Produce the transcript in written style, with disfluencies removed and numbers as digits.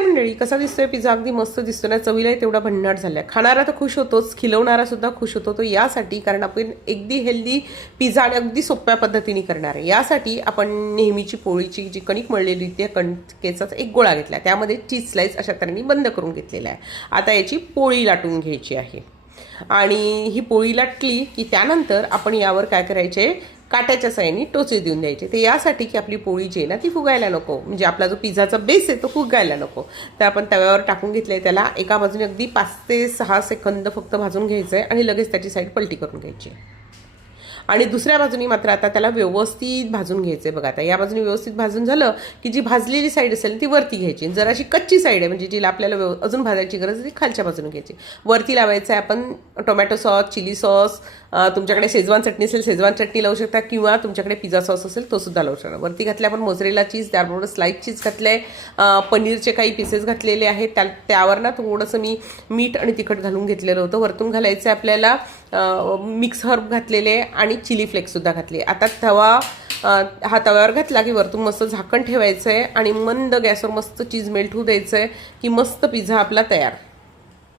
मंडळी, कसा दिसतोय पिझ्झा? अगदी मस्त दिसतो ना, चवीलाही तेवढा भन्नाट झालाय. खाणारा तर खुश होतोच, खिलवणारा सुद्धा खुश होतो. तो यासाठी कारण आपण अगदी हेल्दी पिझ्झा आणि अगदी सोप्या पद्धतीने करणार आहे. यासाठी आपण नेहमीची पोळीची जी कणिक मळलेली त्या कणकेचाच एक गोळा घेतला, त्यामध्ये चीज स्लाइस अशा तऱ्हेने बंद करून घेतलेला आहे. आता याची पोळी लाटून घ्यायची आहे आणि ही पोळी लाटली की त्यानंतर आपण यावर काय करायचे, काट्याच्या साह्याने टोचे देऊन द्यायचे. ते यासाठी की आपली पोळी जी आहे ना ती फुगायला नको, म्हणजे आपला जो पिझ्झाचा बेस आहे तो फुगायला नको. तर आपण तव्यावर टाकून घेतले, त्याला एका बाजूने अगदी 5 ते 6 सेकंद फक्त भाजून घ्यायचं आहे आणि लगेच त्याची साईड पलटी करून घ्यायची. आणि दुसऱ्या बाजूनी मात्र आता त्याला व्यवस्थित भाजून घ्यायचं आहे. बघा, आता या बाजूने व्यवस्थित भाजून झालं की जी भाजलेली साईड असेल ती वरती घ्यायची. जर अशी कच्ची साईड आहे म्हणजे जिला आपल्याला अजून भाजायची गरज आहे ती खालच्या बाजूने घ्यायची. वरती लावायचं आहे आपण टोमॅटो सॉस, चिली सॉस, तुमच्याकडे शेजवान चटणी असेल शेजवान चटणी लावू शकता किंवा तुमच्याकडे पिझ्झा सॉस असेल तो सुद्धा लावू शकता. वरती घातले आपण मोझरेला चीज, त्याबरोबर स्लाइस चीज घातले, पनीरचे काही पीसेस घातलेले आहेत. त्यावर ना थोडंसं मी मीठ आणि तिखट घालून घेतलेलं होतं. वरतून घालायचं आपल्याला मिक्स हर्ब घातलेले आणि चिली फ्लेक्ससुद्धा घातले. आता हा तव्यावर घातला की वरतून मस्त झाकण ठेवायचं आहे आणि मंद गॅसवर मस्त चीज मेल्ट होऊ द्यायचं आहे की मस्त पिझ्झा आपला तयार.